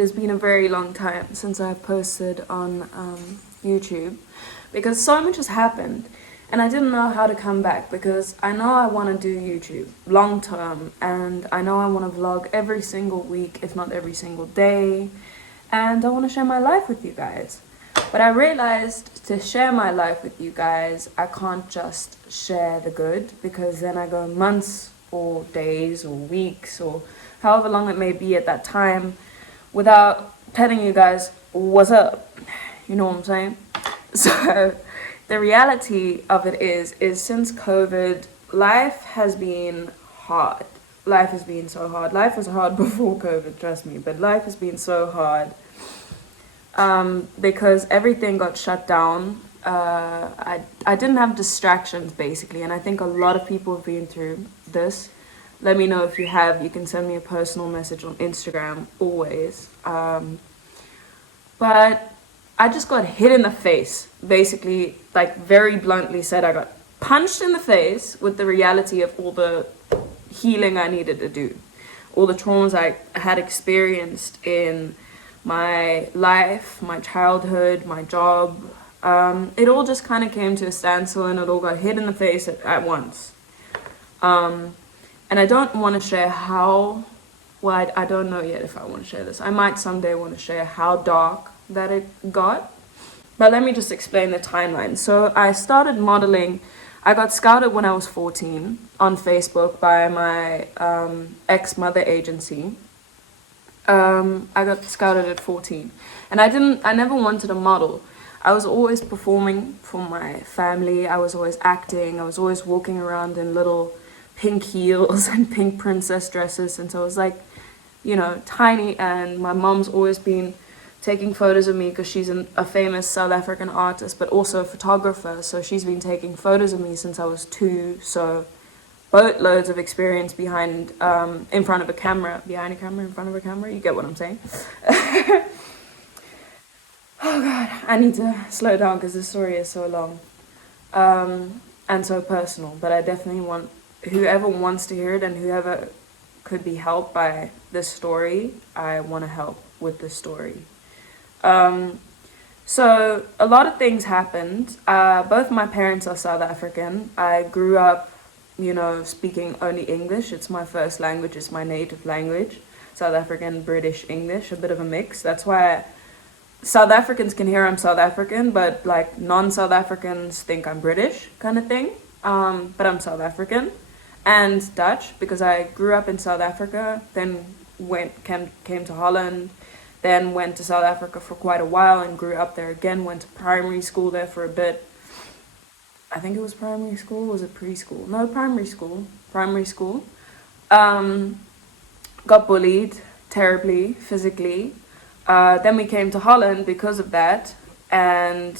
has been a very long time since I've posted on YouTube because so much has happened and I didn't know how to come back because I know I want to do YouTube long term and I know I want to vlog every single week, if not every single day, and I want to share my life with you guys. But I realized to share my life with you guys, I can't just share the good because then I go months or days or weeks or however long it may be at that time without telling you guys what's up. You know what I'm saying? So the reality of it is since COVID, life has been hard. Life has been so hard. Life was hard before COVID, trust me, but life has been so hard. Because everything got shut down. I didn't have distractions basically, and I think a lot of people have been through this. Let me know if you have. You can send me a personal message on Instagram always. But I just got hit in the face, basically, like very bluntly said, I got punched in the face with the reality of all the healing I needed to do, all the traumas I had experienced in my life, my childhood, my job. It all just kind of came to a standstill and it all got hit in the face at once. And I don't want to share how, well, I don't know yet if I want to share this. I might someday want to share how dark that it got. But let me just explain the timeline. So I started modeling. I got scouted when I was 14 on Facebook by my ex-mother agency. I got scouted at 14 and I never wanted to model. I was always performing for my family. I was always acting. I was always walking around in little pink heels and pink princess dresses since I was like, you know, tiny, and my mom's always been taking photos of me because she's a famous South African artist but also a photographer, so she's been taking photos of me since I was 2, so boatloads of experience behind, in front of a camera, behind a camera, in front of a camera, you get what I'm saying. Oh god, I need to slow down because this story is so long, and so personal, but I definitely want, whoever wants to hear it and whoever could be helped by this story, I want to help with this story. So a lot of things happened. Both my parents are South African. I grew up, you know, speaking only English. It's my first language, it's my native language. South African, British, English, a bit of a mix. That's why South Africans can hear I'm South African, but like non-South Africans think I'm British kind of thing. But I'm South African and Dutch because I grew up in South Africa, then came to Holland, then went to South Africa for quite a while and grew up there again, went to primary school there for a bit. I think it was primary school, was it preschool? No, primary school. Primary school. Got bullied terribly, physically. Then we came to Holland because of that. And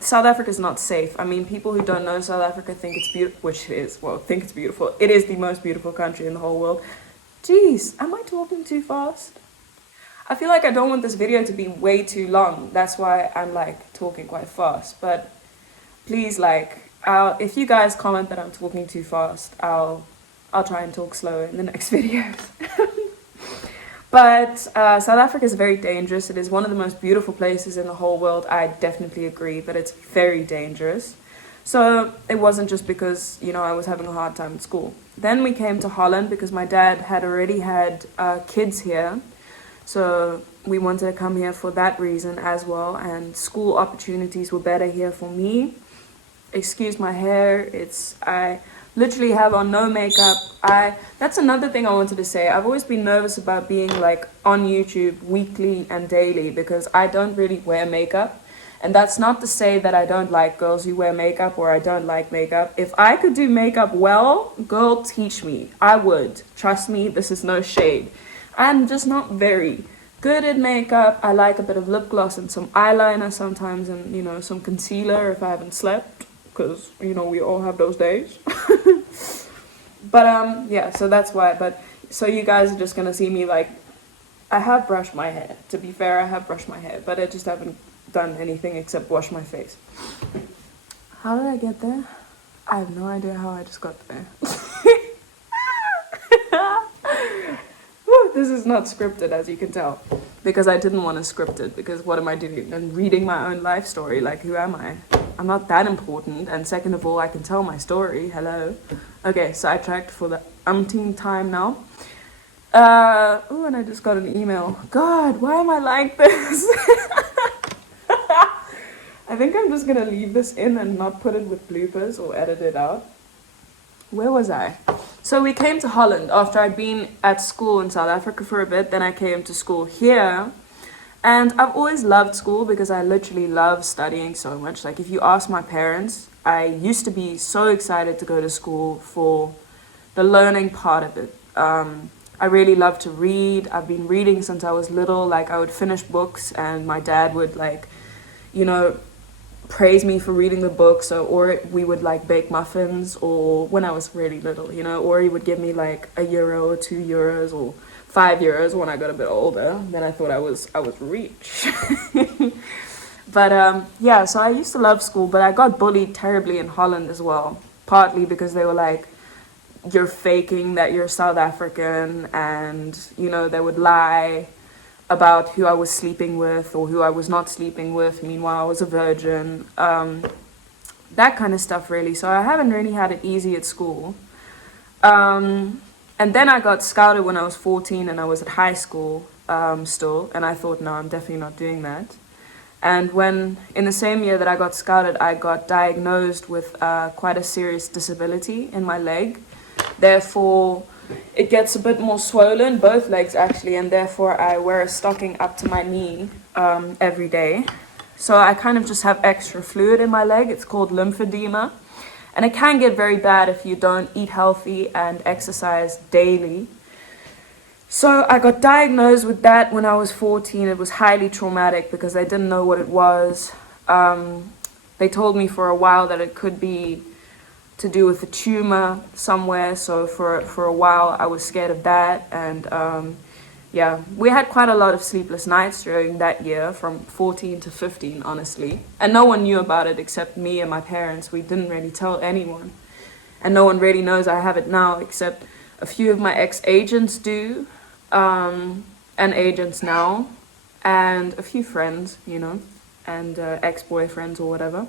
South Africa is not safe. I mean, people who don't know South Africa think it's beautiful, which it is, well, think it's beautiful. It is the most beautiful country in the whole world. Jeez, am I talking too fast? I feel like I don't want this video to be way too long. That's why I'm like talking quite fast. But please, like, if you guys comment that I'm talking too fast, I'll try and talk slower in the next videos. But South Africa is very dangerous. It is one of the most beautiful places in the whole world. I definitely agree, but it's very dangerous. So it wasn't just because, you know, I was having a hard time at school. Then we came to Holland because my dad had already had kids here. So we wanted to come here for that reason as well. And school opportunities were better here for me. Excuse my hair. I literally have on no makeup. That's another thing I wanted to say. I've always been nervous about being like on YouTube weekly and daily because I don't really wear makeup. And that's not to say that I don't like girls who wear makeup or I don't like makeup. If I could do makeup well, girl, teach me. I would. Trust me, this is no shade. I'm just not very good at makeup. I like a bit of lip gloss and some eyeliner sometimes and, you know, some concealer if I haven't slept. Because, you know, we all have those days. But, yeah, so that's why. But, so you guys are just going to see me, like, I have brushed my hair. To be fair, I have brushed my hair. But I just haven't done anything except wash my face. How did I get there? I have no idea how I just got there. Woo, This is not scripted, as you can tell, because I didn't want to script it, because what am I doing? And reading my own life story, like, who am I? I'm not that important, and second of all, I can tell my story, hello. Okay, sidetracked for the umpteenth time now. Oh, and I just got an email. God, why am I like this? I think I'm just gonna leave this in and not put it with bloopers or edit it out. Where was I? So we came to Holland after I'd been at school in South Africa for a bit. Then I came to school here. And I've always loved school because I literally love studying so much. Like, if you ask my parents, I used to be so excited to go to school for the learning part of it. I really love to read. I've been reading since I was little. Like, I would finish books and my dad would, like, you know, praise me for reading the book. So, or we would like bake muffins, or when I was really little, you know, or he would give me like €1 or €2 or €5 when I got a bit older. Then I thought I was rich. But yeah, so I used to love school, but I got bullied terribly in Holland as well. Partly because they were like, you're faking that you're South African, and you know, they would lie about who I was sleeping with or who I was not sleeping with. Meanwhile, I was a virgin. That kind of stuff, really. So I haven't really had it easy at school. And then I got scouted when I was 14 and I was at high school still. And I thought, no, I'm definitely not doing that. And when, in the same year that I got scouted, I got diagnosed with quite a serious disability in my leg. Therefore, it gets a bit more swollen, both legs actually, and therefore I wear a stocking up to my knee every day. So I kind of just have extra fluid in my leg. It's called lymphedema. And it can get very bad if you don't eat healthy and exercise daily. So I got diagnosed with that when I was 14. It was highly traumatic because I didn't know what it was. They told me for a while that it could be to do with a tumor somewhere. So for a while I was scared of that. And yeah, we had quite a lot of sleepless nights during that year, from 14 to 15, honestly. And no one knew about it except me and my parents. We didn't really tell anyone. And no one really knows I have it now, except a few of my ex-agents do, and agents now, and a few friends, you know, and ex-boyfriends or whatever.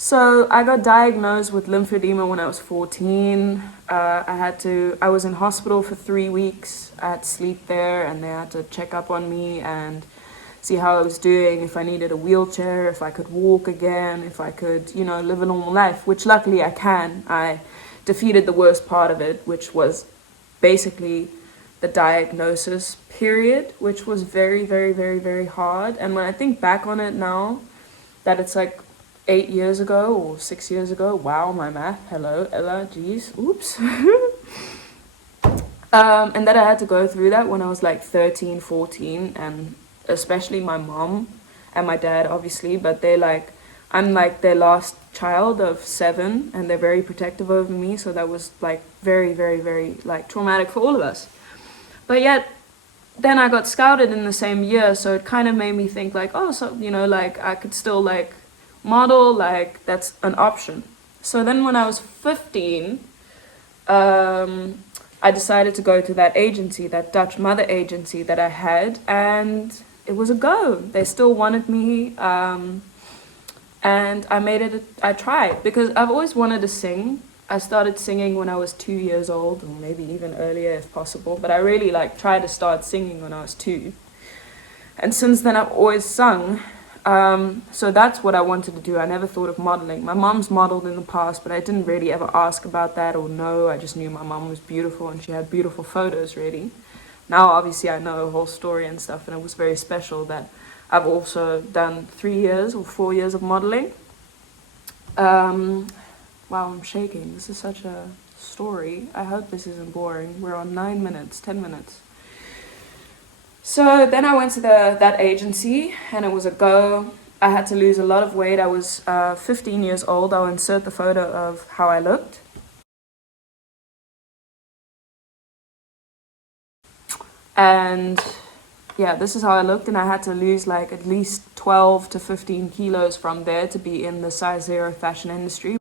So I got diagnosed with lymphedema when I was 14. I was in hospital for 3 weeks. I had to sleep there, and they had to check up on me and see how I was doing, if I needed a wheelchair, if I could walk again, if I could, you know, live a normal life, which luckily I can. I defeated the worst part of it, which was basically the diagnosis period, which was very, very, very, very hard. And when I think back on it now, that it's like 8 years ago or 6 years ago. Wow, my math. Hello, Ella. Jeez. Oops. And that I had to go through that when I was like 13, 14, and especially my mom and my dad, obviously, but I'm like their last child of 7, and they're very protective over me, so that was like very, very, very like traumatic for all of us. But yet, then I got scouted in the same year, so it kind of made me think like, oh, so, you know, like I could still like model, like that's an option. So then when I was 15, I decided to go to that agency, that Dutch mother agency that I had, and it was a go. They still wanted me, and I tried, because I've always wanted to sing. I started singing when I was 2 years old, or maybe even earlier if possible, but I really like tried to start singing when I was 2. And since then I've always sung. So that's what I wanted to do. I never thought of modeling. My mom's modeled in the past, but I didn't really ever ask about that or know. I just knew my mom was beautiful and she had beautiful photos, really. Now, obviously, I know her whole story and stuff, and it was very special that I've also done 3 years or 4 years of modeling. Wow, I'm shaking. This is such a story. I hope this isn't boring. We're on 9 minutes, 10 minutes. So then I went to that agency, and it was a go. I had to lose a lot of weight. I was 15 years old. I'll insert the photo of how I looked. And yeah, this is how I looked, and I had to lose like at least 12 to 15 kilos from there to be in the size 0 fashion industry.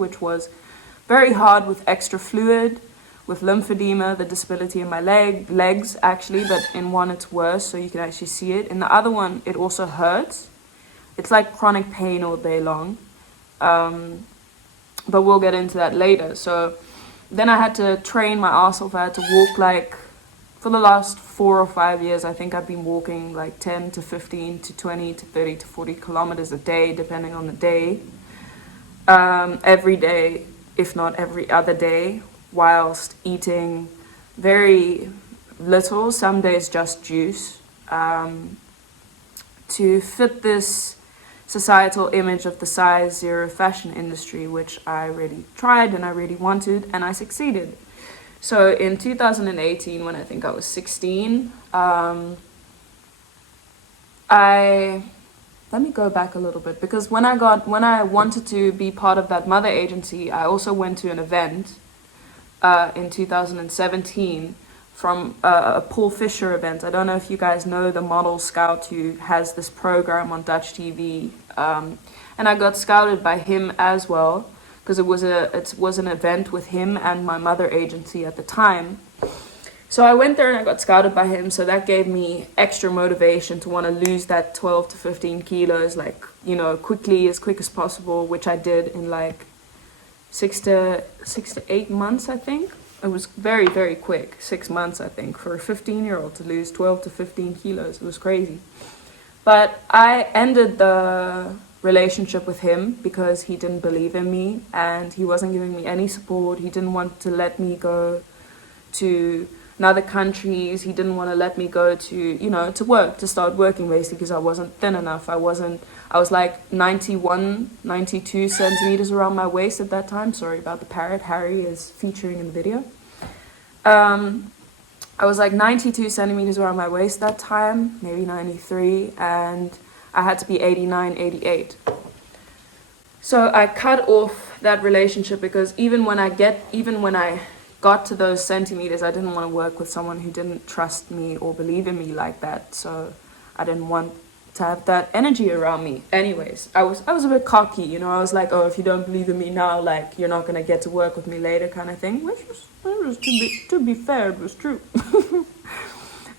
which was very hard with extra fluid, with lymphedema, the disability in my legs actually, but in one it's worse, so you can actually see it. In the other one, it also hurts. It's like chronic pain all day long. But we'll get into that later. So then I had to train my arse off. I had to walk like, for the last 4 or 5 years, I think I've been walking like 10 to 15 to 20 to 30 to 40 kilometers a day, depending on the day. Every day, if not every other day, whilst eating very little, some days just juice, to fit this societal image of the size zero fashion industry, which I really tried and I really wanted, and I succeeded. So in 2018, when I think I was 16, let me go back a little bit, because when I wanted to be part of that mother agency, I also went to an event in 2017 from a Paul Fisher event. I don't know if you guys know the model scout who has this program on Dutch TV, and I got scouted by him as well, because it was an event with him and my mother agency at the time. So I went there and I got scouted by him, so that gave me extra motivation to want to lose that 12 to 15 kilos, like, you know, as quick as possible, which I did in like 6 to 8 months, I think. It was very, very quick, 6 months, I think, for a 15-year-old to lose 12 to 15 kilos. It was crazy. But I ended the relationship with him because he didn't believe in me and he wasn't giving me any support. He didn't want to let me go to other countries. He didn't want to let me go to, you know, to work, to start working, basically, because I wasn't thin enough. I was like 91, 92 centimeters around my waist at that time. Sorry about the parrot. Harry is featuring in the video. I was like 92 centimeters around my waist that time, maybe 93, and I had to be 89, 88. So I cut off that relationship because even when I got to those centimeters, I didn't want to work with someone who didn't trust me or believe in me like that. So I didn't want to have that energy around me. Anyways, I was a bit cocky, you know. I was like, oh, if you don't believe in me now, like, you're not gonna get to work with me later, kind of thing. Which was to be fair, it was true.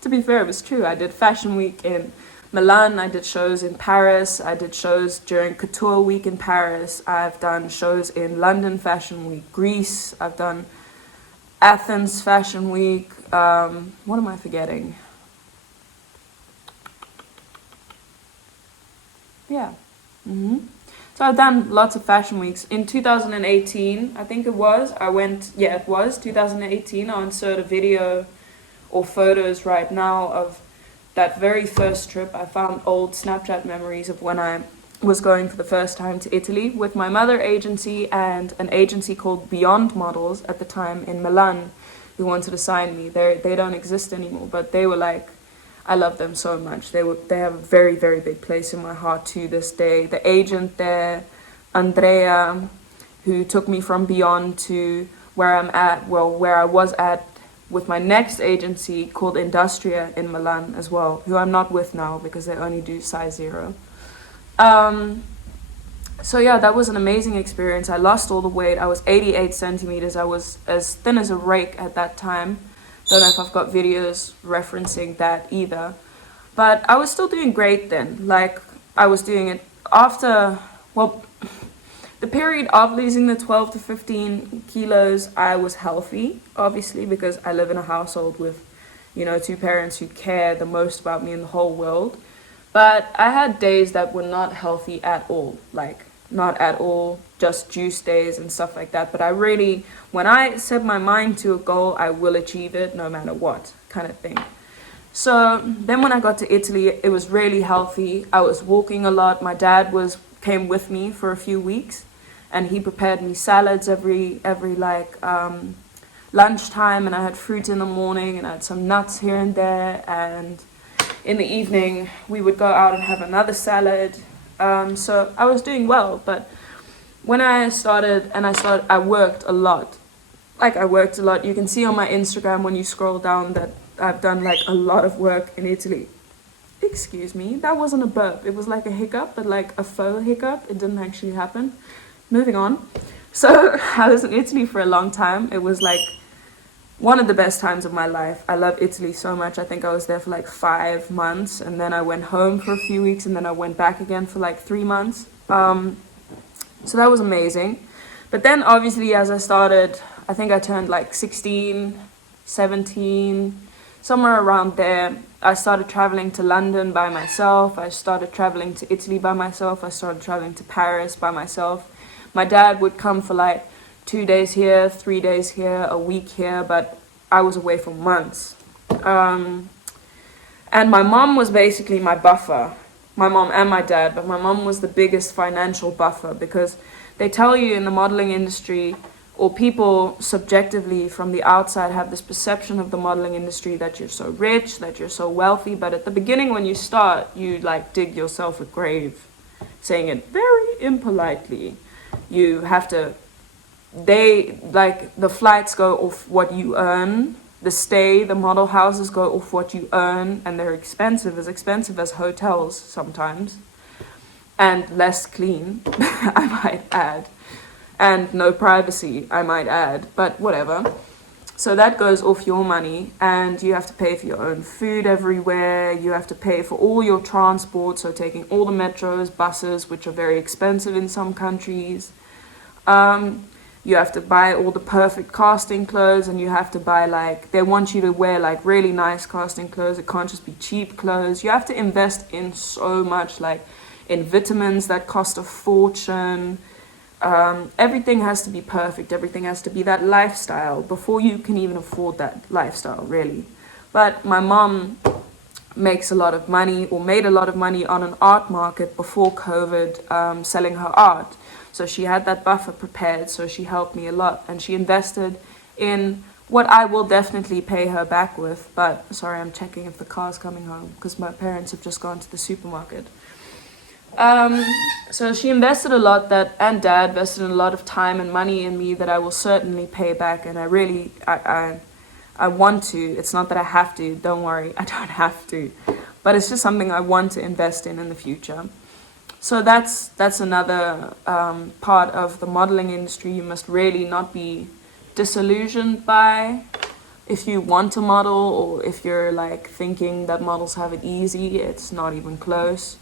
To be fair, it was true. I did Fashion Week in Milan. I did shows in Paris. I did shows during Couture Week in Paris. I've done shows in London Fashion Week, Greece. I've done Athens Fashion Week. What am I forgetting? Yeah. So I've done lots of fashion weeks. In 2018, I think it was, 2018. I'll insert a video or photos right now of that very first trip. I found old Snapchat memories of when I was going for the first time to Italy with my mother agency and an agency called Beyond Models at the time in Milan, who wanted to sign me. They don't exist anymore, but they were like, I love them so much. They have a very, very big place in my heart to this day. The agent there, Andrea, who took me from Beyond to where I was at with my next agency called Industria in Milan as well, who I'm not with now because they only do size 0. So yeah, that was an amazing experience. I lost all the weight. I was 88 centimeters. I was as thin as a rake at that time. Don't know if I've got videos referencing that either. But I was still doing great then. Like, I was doing it after, the period of losing the 12 to 15 kilos, I was healthy, obviously, because I live in a household with, you know, 2 parents who care the most about me in the whole world. But I had days that were not healthy at all, like, not at all, just juice days and stuff like that. But I really, when I set my mind to a goal, I will achieve it no matter what, kind of thing. So then when I got to Italy, it was really healthy. I was walking a lot. My dad came with me for a few weeks, and he prepared me salads every lunchtime, and I had fruit in the morning, and I had some nuts here and there, and in the evening we would go out and have another salad. So I was doing well, but when I worked a lot. You can see on my Instagram when you scroll down that I've done like a lot of work in Italy. Excuse me, that wasn't a burp. It was like a hiccup, but like a faux hiccup. It didn't actually happen. Moving on. So I was in Italy for a long time. It was like one of the best times of my life. I love Italy so much. I think I was there for like 5 months, and then I went home for a few weeks, and then I went back again for like 3 months. So that was amazing. But then obviously as I started, I think I turned like 16, 17, somewhere around there. I started traveling to London by myself. I started traveling to Italy by myself. I started traveling to Paris by myself. My dad would come for like 2 days here, 3 days here, a week here, but I was away for months. And my mom was basically my buffer. My mom and my dad, but my mom was the biggest financial buffer, because they tell you in the modeling industry, or people subjectively from the outside have this perception of the modeling industry that you're so rich, that you're so wealthy, but at the beginning when you start, you like dig yourself a grave, saying it very impolitely. You have to, the flights go off what you earn, the model houses go off what you earn, and they're expensive as hotels sometimes, and less clean, I might add, and no privacy, I might add, but whatever. So that goes off your money, and you have to pay for your own food everywhere. You have to pay for all your transport, so taking all the metros, buses, which are very expensive in some countries. You have to buy all the perfect casting clothes, and you have to buy they want you to wear like really nice casting clothes. It can't just be cheap clothes. You have to invest in so much, like in vitamins that cost a fortune. Everything has to be perfect. Everything has to be that lifestyle before you can even afford that lifestyle, really. But my mom makes a lot of money, or made a lot of money on an art market before COVID, selling her art. So she had that buffer prepared, so she helped me a lot, and she invested in what I will definitely pay her back with. But sorry, I'm checking if the car's coming home because my parents have just gone to the supermarket. So she invested a lot, and dad invested a lot of time and money in me that I will certainly pay back, and I want to. It's not that I have to, don't worry, I don't have to, but it's just something I want to invest in the future. So that's another part of the modeling industry you must really not be disillusioned by. If you want to model, or if you're like thinking that models have it easy, it's not even close.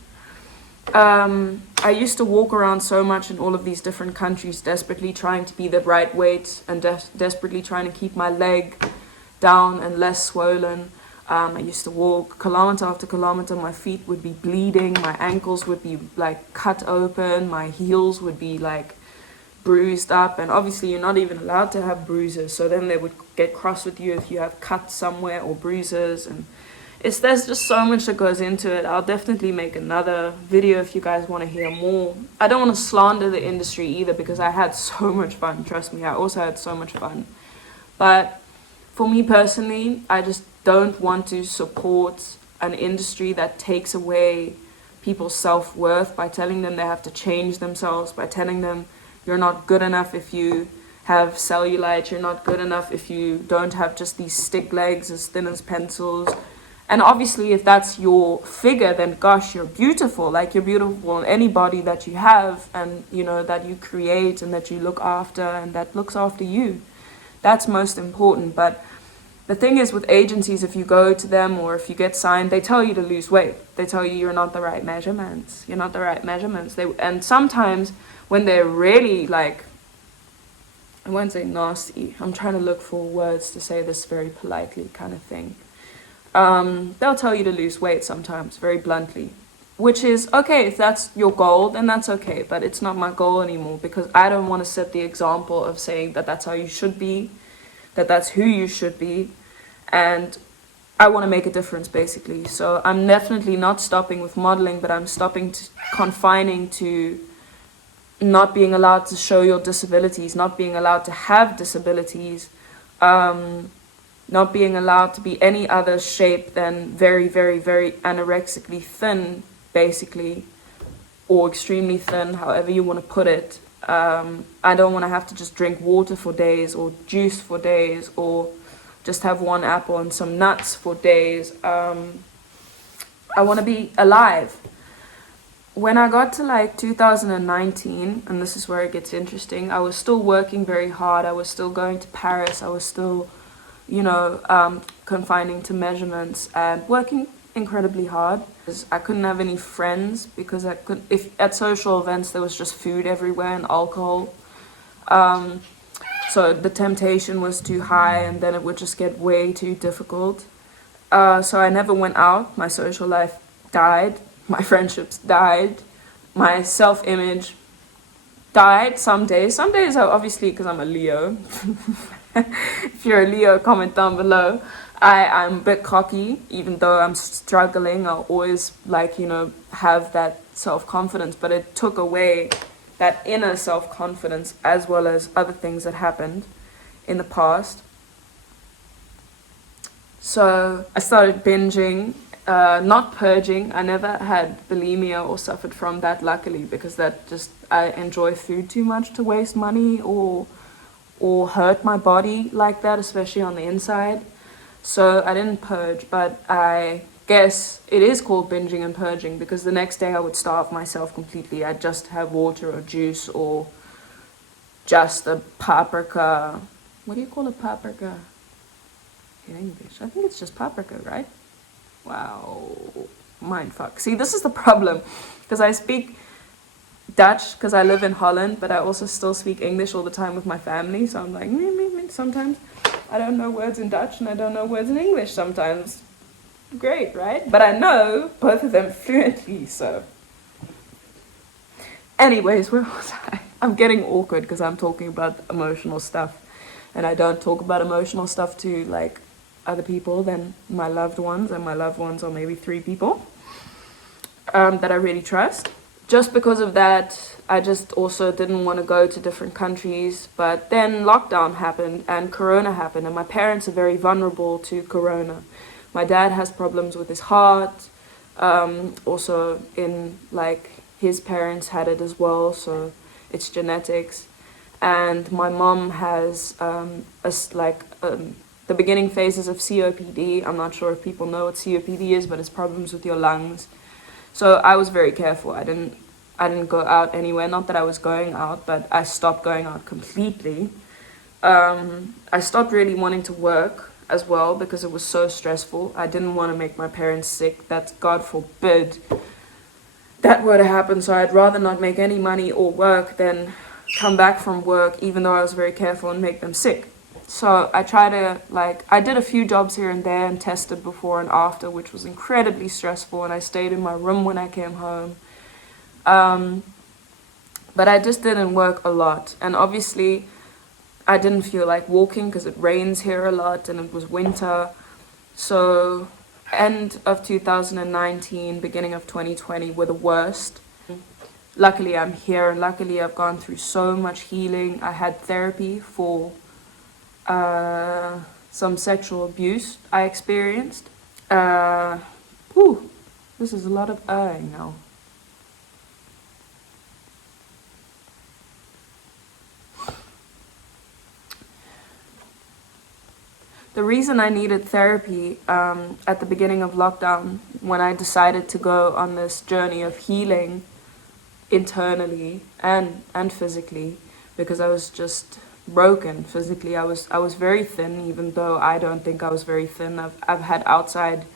I used to walk around so much in all of these different countries, desperately trying to be the right weight, and desperately trying to keep my leg down and less swollen. I used to walk kilometer after kilometer. My feet would be bleeding, my ankles would be like cut open, my heels would be like bruised up, and obviously you're not even allowed to have bruises, so then they would get cross with you if you have cuts somewhere or bruises, and there's just so much that goes into it. I'll definitely make another video if you guys want to hear more. I don't want to slander the industry either, because I had so much fun, trust me, I also had so much fun. But for me personally, I just don't want to support an industry that takes away people's self-worth by telling them they have to change themselves, by telling them you're not good enough if you have cellulite, you're not good enough if you don't have just these stick legs as thin as pencils. And obviously if that's your figure, then gosh, you're beautiful. Like, you're beautiful in any body that you have, and you know, that you create and that you look after and that looks after you. That's most important. But the thing is with agencies, if you go to them or if you get signed, they tell you to lose weight. They tell you you're not the right measurements. You're not the right measurements. And sometimes when they're really like, I won't say nasty, I'm trying to look for words to say this very politely kind of thing. They'll tell you to lose weight sometimes, very bluntly. Which is okay, if that's your goal, then that's okay. But it's not my goal anymore, because I don't want to set the example of saying that that's how you should be, that that's who you should be. And I want to make a difference, basically. So I'm definitely not stopping with modeling, but I'm confining to not being allowed to show your disabilities, not being allowed to have disabilities, not being allowed to be any other shape than very, very, very anorexically thin, basically, or extremely thin, however you want to put it. I don't want to have to just drink water for days, or juice for days, or just have one apple and some nuts for days. I want to be alive. when I got to like 2019, and this is where it gets interesting, I was still working very hard. I was still going to Paris. I was still, confining to measurements and working incredibly hard. I couldn't have any friends because if at social events there was just food everywhere and alcohol. So the temptation was too high, and then it would just get way too difficult. So I never went out. My social life died. My friendships died. My self-image died some days. Some days, obviously, because I'm a Leo. If you're a Leo, comment down below. I'm a bit cocky, even though I'm struggling. I'll always, have that self-confidence. But it took away that inner self-confidence, as well as other things that happened in the past. So I started binging, not purging. I never had bulimia or suffered from that, luckily, because I enjoy food too much to waste money or hurt my body like that, especially on the inside. So I didn't purge, but I guess it is called binging and purging, because the next day I would starve myself completely. I'd just have water or juice or just a paprika. What do you call a paprika in English? I think it's just paprika, right? Wow. Mindfuck. See, this is the problem, because I speak Dutch because I live in Holland, but I also still speak English all the time with my family, so I'm like, sometimes I don't know words in Dutch and I don't know words in English sometimes. Great, right? But I know both of them fluently, so. Anyways, where was I? I'm getting awkward because I'm talking about emotional stuff, and I don't talk about emotional stuff to other people than my loved ones, and my loved ones are maybe 3 people that I really trust. Just because of that, I just also didn't want to go to different countries. But then lockdown happened and Corona happened, and my parents are very vulnerable to Corona. My dad has problems with his heart. Also, his parents had it as well, so it's genetics. And my mom has the beginning phases of COPD. I'm not sure if people know what COPD is, but it's problems with your lungs. So I was very careful. I didn't go out anywhere. Not that I was going out, but I stopped going out completely. I stopped really wanting to work as well because it was so stressful. I didn't want to make my parents sick. That's, God forbid, that were to happen. So I'd rather not make any money or work than come back from work, even though I was very careful, and make them sick. So I try to, I did a few jobs here and there and tested before and after, which was incredibly stressful, and I stayed in my room when I came home. But I just didn't work a lot, and obviously I didn't feel like walking because it rains here a lot and it was winter. So end of 2019, beginning of 2020 were the worst. Luckily I'm here, and luckily I've gone through so much healing. I had therapy for some sexual abuse I experienced. This is a lot of now. The reason I needed therapy at the beginning of lockdown, when I decided to go on this journey of healing internally and physically, because I was just broken physically. I was very thin, even though I don't think I was very thin. I've had outside,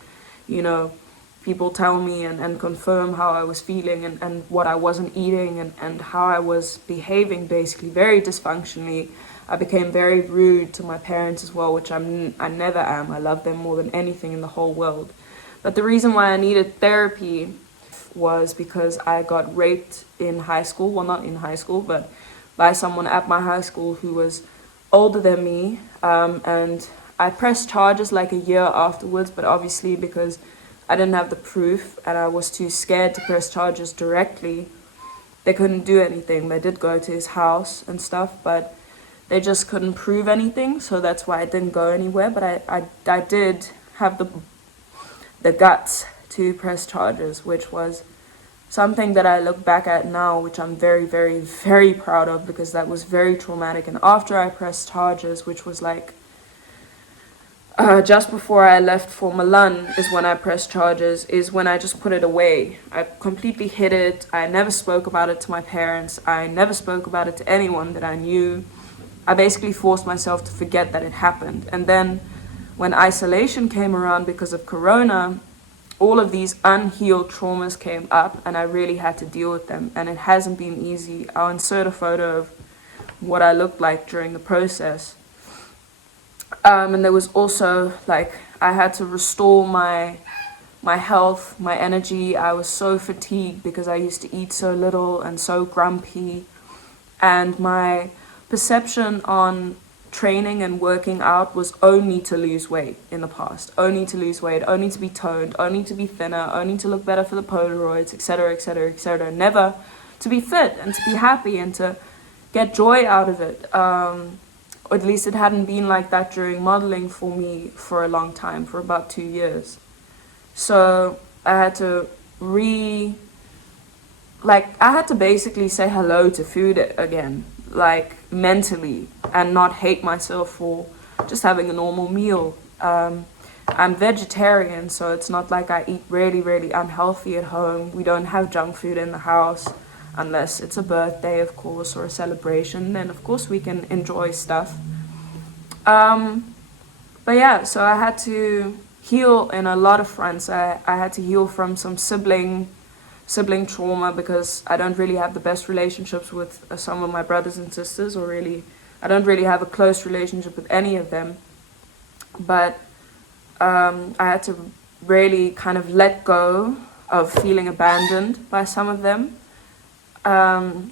people tell me and confirm how I was feeling and what I wasn't eating and how I was behaving, basically very dysfunctionally. I became very rude to my parents as well, which I never am. I love them more than anything in the whole world. But the reason why I needed therapy was because I got raped in high school. Well, not in high school, but by someone at my high school who was older than me. And I pressed charges a year afterwards, but obviously because I didn't have the proof and I was too scared to press charges directly, they couldn't do anything. They did go to his house and stuff, but they just couldn't prove anything, so that's why I didn't go anywhere. But I did have the guts to press charges, which was something that I look back at now, which I'm very, very, very proud of, because that was very traumatic. And after I pressed charges, which was just before I left for Milan is when I pressed charges, is when I just put it away. I completely hid it. I never spoke about it to my parents. I never spoke about it to anyone that I knew. I basically forced myself to forget that it happened. And then when isolation came around because of Corona, all of these unhealed traumas came up and I really had to deal with them. And it hasn't been easy. I'll insert a photo of what I looked like during the process. And there was also, like, I had to restore my health, my energy. I was so fatigued because I used to eat so little and so grumpy. And my perception on training and working out was only to lose weight in the past. Only to lose weight, only to be toned, only to be thinner, only to look better for the Polaroids, etc., etc., etc. Never to be fit and to be happy and to get joy out of it. Or at least it hadn't been like that during modeling for me for a long time, for about 2 years. So I had to I had to basically say hello to food again, like mentally, and not hate myself for just having a normal meal. I'm vegetarian, so it's not like I eat really, really unhealthy at home. We don't have junk food in the house. Unless it's a birthday, of course, or a celebration, then of course we can enjoy stuff. But yeah, so I had to heal in a lot of fronts. I had to heal from some sibling trauma because I don't really have the best relationships with some of my brothers and sisters, or really, I don't really have a close relationship with any of them. But I had to really kind of let go of feeling abandoned by some of them.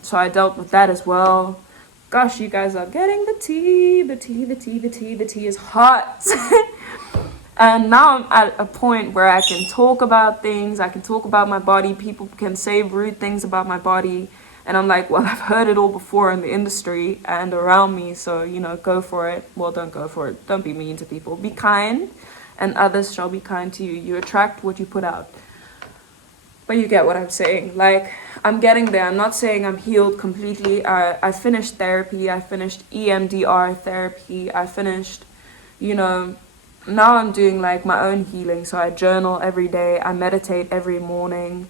So I dealt with that as well. Gosh, you guys are getting the tea. The tea is hot. And now I'm at a point where I can talk about things. I can talk about my body. People can say rude things about my body. And I'm like, well, I've heard it all before in the industry and around me. So, go for it. Well, don't go for it. Don't be mean to people. Be kind, and others shall be kind to you. You attract what you put out. But you get what I'm saying. Like, I'm getting there. I'm not saying I'm healed completely. I finished therapy. I finished EMDR therapy. I finished, now I'm doing like my own healing. So I journal every day. I meditate every morning.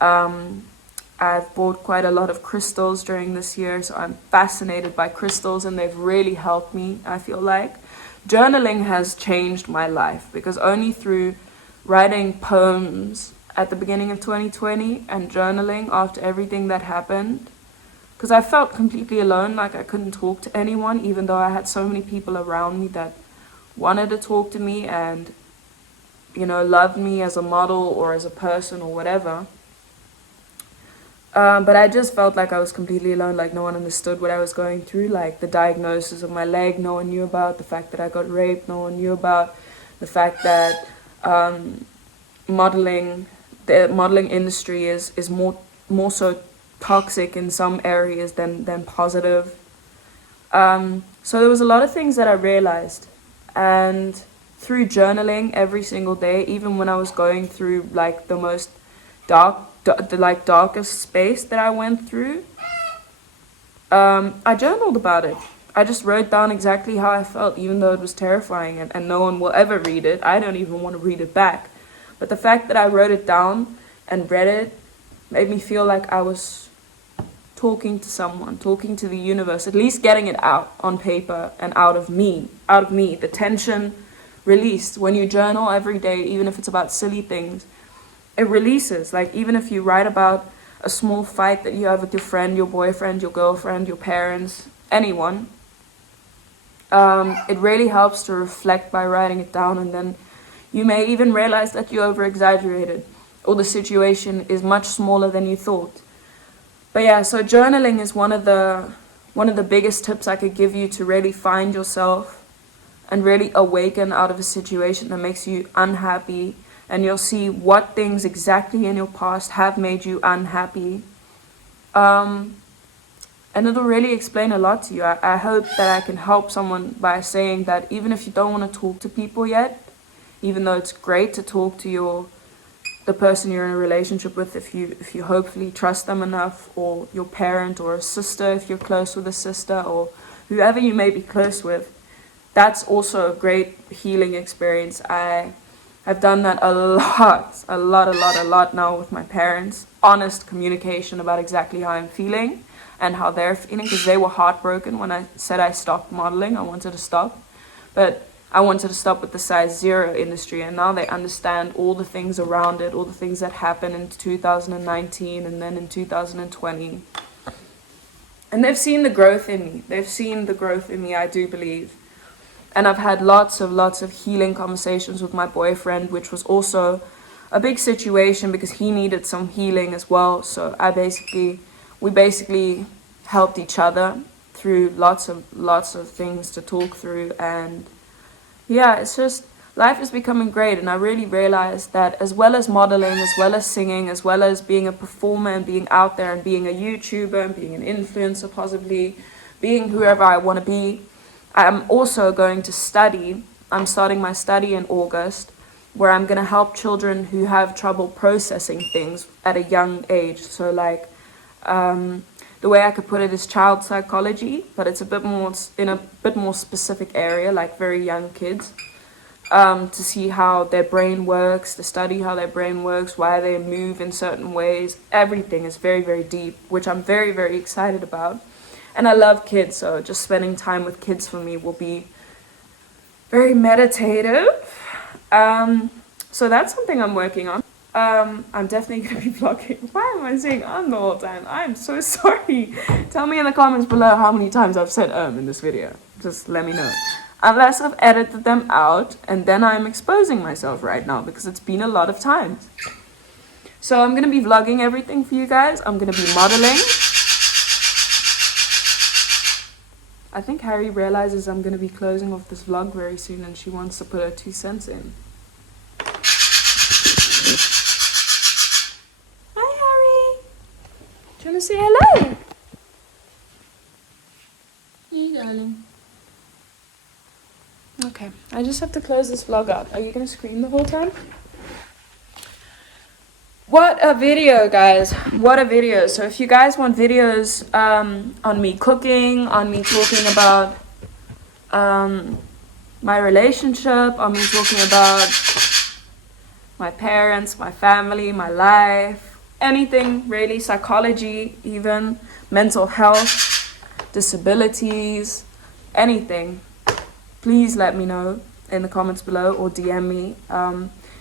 I've bought quite a lot of crystals during this year. So I'm fascinated by crystals and they've really helped me, I feel like. Journaling has changed my life because only through writing poems at the beginning of 2020 and journaling after everything that happened, because I felt completely alone, like I couldn't talk to anyone, even though I had so many people around me that wanted to talk to me and loved me as a model or as a person or whatever. But I just felt like I was completely alone, like no one understood what I was going through, like the diagnosis of my leg no one knew about, the fact that I got raped no one knew about, the fact that the modeling industry is more so toxic in some areas than positive. So there was a lot of things that I realized, and through journaling every single day, even when I was going through like the most darkest space that I went through, I journaled about it. I just wrote down exactly how I felt, even though it was terrifying and no one will ever read it. I don't even want to read it back. But the fact that I wrote it down and read it made me feel like I was talking to someone, talking to the universe, at least getting it out on paper and out of me, the tension released. When you journal every day, even if it's about silly things, it releases. Like, even if you write about a small fight that you have with your friend, your boyfriend, your girlfriend, your parents, anyone, it really helps to reflect by writing it down, and then you may even realize that you over-exaggerated, or the situation is much smaller than you thought. But yeah, so journaling is one of the biggest tips I could give you to really find yourself and really awaken out of a situation that makes you unhappy, and you'll see what things exactly in your past have made you unhappy. And it'll really explain a lot to you. I hope that I can help someone by saying that even if you don't want to talk to people yet, even though it's great to talk to the person you're in a relationship with, if you hopefully trust them enough, or your parent or a sister if you're close with a sister, or whoever you may be close with, that's also a great healing experience. I have done that a lot now with my parents. Honest communication about exactly how I'm feeling and how they're feeling, because they were heartbroken when I said I stopped modeling. I wanted to stop, but I wanted to stop with the size 0 industry, and now they understand all the things around it, all the things that happened in 2019 and then in 2020. And they've seen the growth in me. They've seen the growth in me, I do believe. And I've had lots of healing conversations with my boyfriend, which was also a big situation because he needed some healing as well. So we basically helped each other through lots of things to talk through. And yeah, it's just, life is becoming great. And I really realized that as well as modeling, as well as singing, as well as being a performer and being out there and being a YouTuber and being an influencer, possibly being whoever I want to be, I'm also going to study. I'm starting my study in August, where I'm going to help children who have trouble processing things at a young age. So like, the way I could put it is child psychology, but it's a bit more in a bit more specific area, like very young kids, to see how their brain works, to study how their brain works, why they move in certain ways. Everything is very, very deep, which I'm very, very excited about. And I love kids, so just spending time with kids for me will be very meditative. So that's something I'm working on. I'm definitely going to be vlogging. Why am I saying the whole time? I'm so sorry. Tell me in the comments below how many times I've said in this video. Just let me know. Unless I've edited them out, and then I'm exposing myself right now because it's been a lot of times. So I'm going to be vlogging everything for you guys. I'm going to be modeling. I think Harry realizes I'm going to be closing off this vlog very soon and she wants to put her 2 cents in. Hi, Harry. Do you want to say hello? Hey, darling. Okay, I just have to close this vlog out. Are you going to scream the whole time? What a video, guys. What a video. So if you guys want videos on me cooking, on me talking about my relationship, on me talking about my parents, my family, my life, anything really, psychology even, mental health, disabilities, anything, please let me know in the comments below or DM me.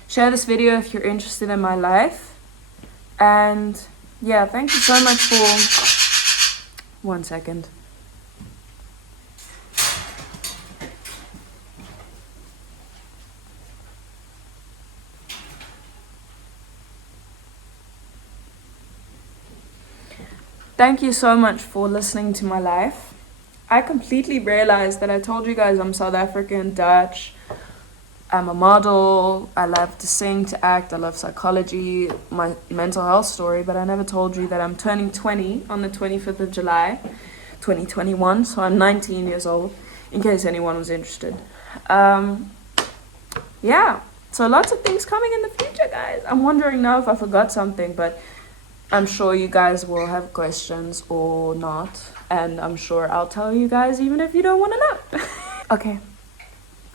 Share this video if you're interested in my life. And yeah, thank you so much for 1 second. Thank you so much for listening to my life. I completely realized that I told you guys I'm South African, Dutch. I'm a model, I love to sing, to act, I love psychology, my mental health story, but I never told you that I'm turning 20 on the 25th of July, 2021, so I'm 19 years old, in case anyone was interested. Yeah, so lots of things coming in the future, guys. I'm wondering now if I forgot something, but I'm sure you guys will have questions or not, and I'm sure I'll tell you guys even if you don't want to know. Okay,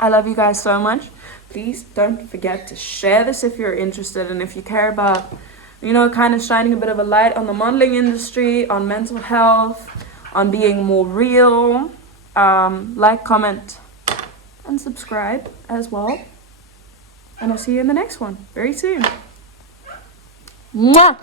I love you guys so much. Please don't forget to share this if you're interested, and if you care about, you know, kind of shining a bit of a light on the modeling industry, on mental health, on being more real, like, comment, and subscribe as well. And I'll see you in the next one very soon. Mwah!